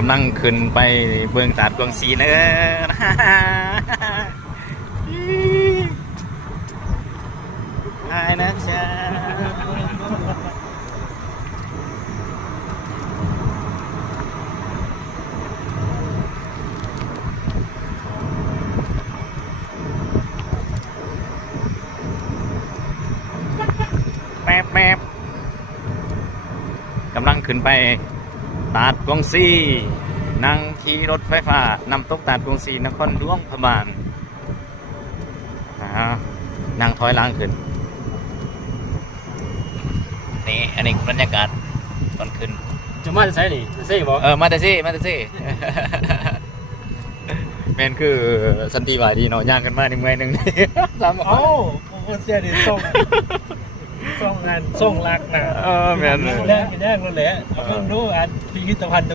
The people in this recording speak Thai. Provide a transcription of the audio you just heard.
กำลังขึ้นไปเบืองตาดกวงศรีนะไอ้นะจ๊ะแป๊บกำลังขึ้นไปตาดกวงศรีนั่งขี่รถไฟฟ้านำตกตาดกวงศรีนครหลวงพะบางนั่งถอยหลังขึ้นนี่อันนี้บรรยากาศตอนขึ้นจะมาจะใช้ดิจะใช่บ่มาแต่ซี่แม่นคือสันติวาดีเนาะย่างกันมาหนึ่งเมื่อยหนึ่งสามโอ้เสียดิส่งงานส่งรักนะแม่นแรงแรงนั่นแหละต้องรู้อันพิพิธภัณฑ์